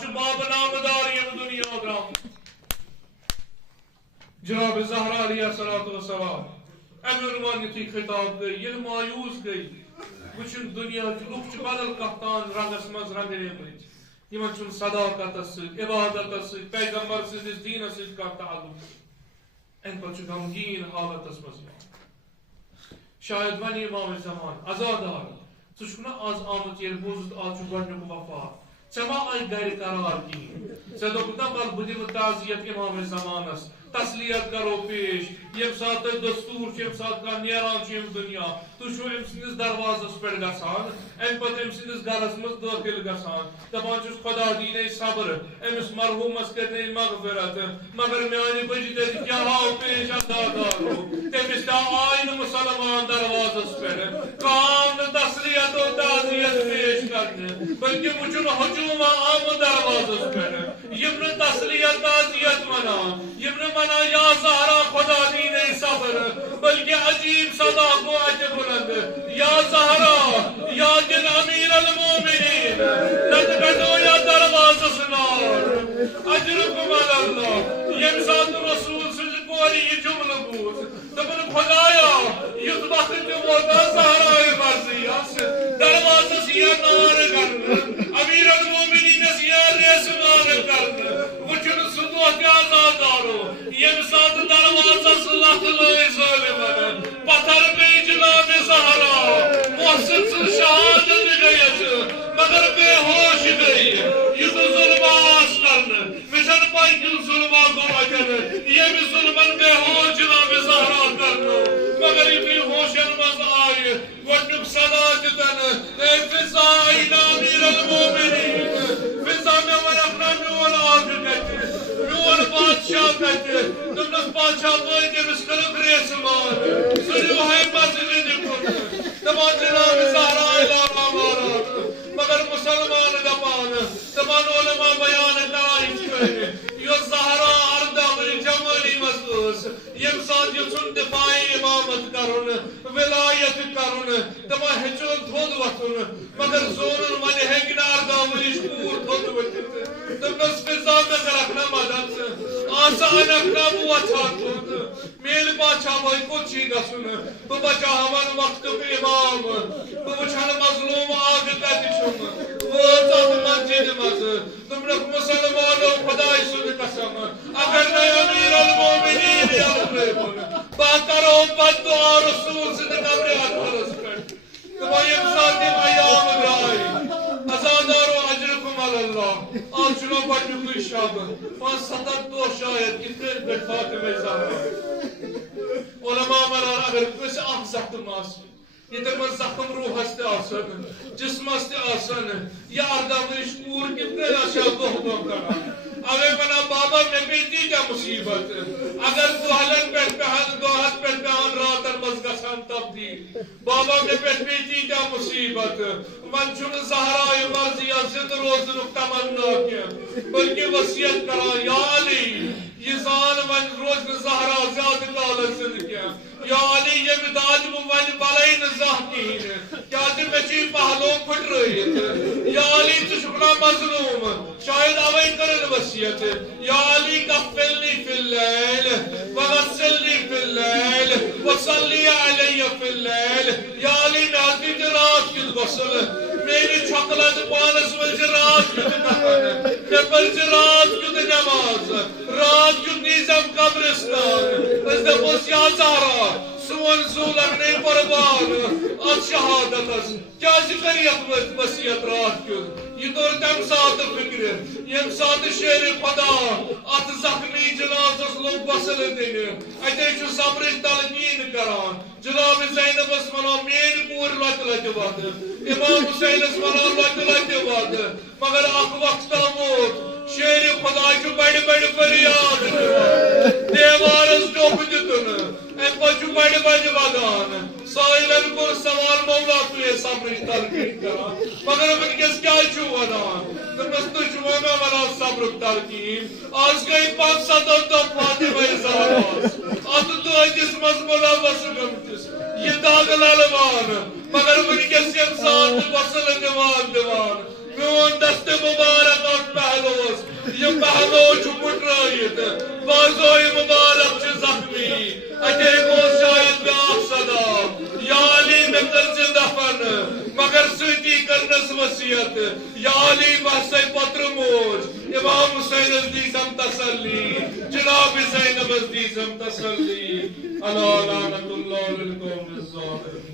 چھ باب نامدار یم دنیا درام جناب زہرا علیہ السلام امرمان یتھی خطاب گئی یل مایوس گئی وچن دنیا لوک چھ بدل کہتان رنگس مز رنگے مت یمن چھ صداقت عبادت پیغمبر سندس دینس ست کانٛہہ تعلق ان پتہ چھ غمگین حالتس مز شاید ونی امام زمان ازادار ژٕ چھُکھ نا آز آمُت ییٚلہِ بوٗزُتھ آز چھُ گۄڈنیُک وفات ژےٚ ما آیہِ گرِ قرار کِہیٖنۍ ژےٚ دوٚپُتھ نا وَلہٕ بہٕ دِمہٕ تعزیت امام زمانس تسلیت کرو پیش یم سات تۄہہِ دستور چھُ یم سات کانٛہہ نیران چھُ یم دنیا تُہۍ چھُو أمۍ سٕنٛدِس دروازس پٮ۪ٹھ گژھان اَمہِ پتہٕ أمۍ سٕنٛدِس گرس منٛز دٲخل گژھان دپان چھُس خدا دیٖنے صبر أمِس مرحوٗمس کٔرنَے مغفرت مگر میانہِ بٔجہِ دٔدِ کیٛاہ آو پیش عزادارو تٔمِس تہِ آے نہٕ مُسلمان دروازس پٮ۪ٹھ کانٛہہ آو نہٕ تسلیت و تعزیت پیش کرنہٕ بلکہِ وٕچھُن ہجوٗما آمُت دروازس پٮ۪ٹھ یِم نہٕ تسلیت تعزیت ونان یِم نہٕ ونان یا زہرا خدا دیٖنے صبر بلکہ عجیب صدا گو اتہ بلند یا زہرا یا دل امیر المومنین لٹکٹو یا دروازس نار اجرکم علی اللہ یم سات رسول سٕنٛزِ کورِ یہِ جملہٕ بوٗز دپن خدایا یُتھ وقت تہِ ووتا زہرایہِ مرضی آسہِ دروازس یا نار کرنہٕ امیر المومنینس یا ریسہٕ نار کرنہٕ وٕچھُن سُہ دۄہ تہِ عزادارو یم سات دروازس لتھ لٲے ظٲلمن پتھر گئی جناب زہرا محسن سٕنٛز شہادت گٔیَس مگر بے ہوش گئی یُتھ ظلم آس کرنہٕ مےٚ چھنہٕ پاے کیُتھ ظلما گوٚو اتٮ۪ن ییٚمہِ ظلمن بے ہوش جناب زہرا کرنو مگر یُتھُے ہوشن منٛز آیہِ گۄڈنیُک صدا دِتن اے فضا اَیْنَ أمیٖر المومنیٖن فضا مےٚ وَنکھ نا میون آگہٕ کتہِ میون بادشاہ کتہِ دوٚپنس بادشاہ بٲے تٔمِس کٔرٕکھ ریسہٕ مار سُہ نیوٗہَے مسجدِ کُن دپان جناب زہرا علاوہ ماران مگر مسلمان دپان علما بیان کران یِتھ کٔنۍ یۄس زہرا ارداہ ؤری جوٲنی منٛز ٲس ییٚمہِ ساتہٕ یژھُن دِفاعِ امامت کرُن ولایت کرُن دپان ہیٚچھُن تھوٚد وۄتھُن مگر زونُن وۄنۍ ہیٚکہِ نہٕ ارداہ ؤرِش کوٗر تھوٚد ؤتھِتھ دوٚپنس فضا مےٚ کرکھ نا مدد آسہٕ انکھ نا بہٕ وۄتھٕ ہا تھوٚد میٛٲنۍ بادشاہ بٲے کوٚت چھُے گژھُن بہٕ بچاوَن وقتُک امام بہٕ وٕچھٕ ہن مظلوٗم آگہٕ کتہِ چھُم وٲژ اتھ مسجدِ منٛز دوٚپنکھ مُسلمانو خۄداے سُنٛد قسم اگر نہٕ أمیٖر المومنیٖن یلہٕ ترٛٲوُن بہٕ کرو پتہٕ دُعا رسوٗل سٕنٛدِ قبرِ اطہرس پٮ۪ٹھ دپان ییٚمہِ ساتہٕ یِم ایام درٛاے عزادارو اجرکم علی اللہ آز چھُ مےٚ گۄڈنیُکُے شب 5-7 دۄہ شاید کِتھ کٔنۍ پٮ۪ٹھ فاطمہ زہرا علما ونان اگر کٲنٛسہِ اکھ زخم آسہِ ییٚتٮ۪ن منٛز زخم روحس تہِ آسن جسمس تہِ آسن یہِ ارداہ ؤرِش کوٗر کِتھ کٔنۍ آسہِ ہا دۄہ دۄہ کران اوے ونان بابا مےٚ پیٚیہِ تیٖتیاہ مُصیبت اگر دۄہلن پٮ۪ٹھ پٮ۪ہن دۄہس پٮ۪ٹھ پٮ۪ہن راتن منٛز گژھان تبدیٖل بابا مےٚ پٮ۪ٹھ پیٚیہِ تیٖتیاہ مُصیبت وۄنۍ چھُنہٕ زہرایہِ مرضی زِندٕ روزنُک تمنا کینٛہہ بلکہِ وصیت کران یا علی یہِ زان وۄنۍ روزِ نہٕ زہرا زیادٕ کالس زِندٕ کینٛہہ یا علی ییٚمہِ دادِ بہٕ وۄنۍ بلے نہٕ زانٛہہ کِہیٖنۍ کیٛازِ مےٚ چھُ یہِ پہلو پھٕٹرٲیِتھ یا علی ژٕ چھُکھ نا مظلوٗم شاید اوے کٔرٕن وصیت یا علی کفلنی فی اللیل وغسلنی فی اللیل وصلی علیہ فی اللیل یا علی مےٚ حظ دِتہِ رات کیُتھ غسل میٛانہِ چھۄکلن پانس ؤلزِ رات کیُتھ کفن مےٚ پٔرزِ رات کیُتھ نٮ۪ماز رات کیُتھ نیٖزٮ۪م قبرستان أسۍ دپوس یا زہرا سون زُو لگنے قربان اتھ شہادتس کیٛازِ کٔر یتھ وصیت رات کیُتھ یہِ توٚر تمہِ ساتہٕ فکرِ ییٚمہِ ساتہٕ شیرِ خۄدا اتھ زخمی جنازس لوگ غسل دِنہِ اتے چھُ صبرٕچ تلقیٖن کران جناب زینبس ونان میٛٲنۍ کوٗر لۄتہِ لۄتہِ ود امام حُسینس ونان لۄتہِ لۄتہِ ود مگر اکھ وقتا ووت شیرِ خۄدا چھُ بڑِ بڑِ فریاد دِوان دیوارس ڈوٚکھ دِتُن امہِ پتہٕ چھُ بڑِ بڑِ ودان سٲیلن کوٚر سوال مولا تُہۍ ٲسۍ صبرٕچ تلقیٖن کران مگر وٕنکیٚس کیٛازِ چھُو ونان دوٚپنس تُہۍ چھُو مےٚ ونان صبرُک تلقیٖن آز گٔے 5-7 دۄہ فاطمہ زہراہس اتھ دٲدِس منٛز مُلوث گٔمتِس یہِ دگ للوان مگر وٕنکیٚس ییٚمہِ ساتہٕ غسل دِوان میون دست مبارک اتھ پہلو دید بازوی مبارک چھ زخمی اتے گو شاید بیاق صدا یا علی میں کرز دفن مگر سویتی کرنس وسیعت یا علی بحثی پتر موج امام حسین ازدیزم تسلی جناب زینب ازدیزم تسلی علی لعنت اللہ للقوم الظالمین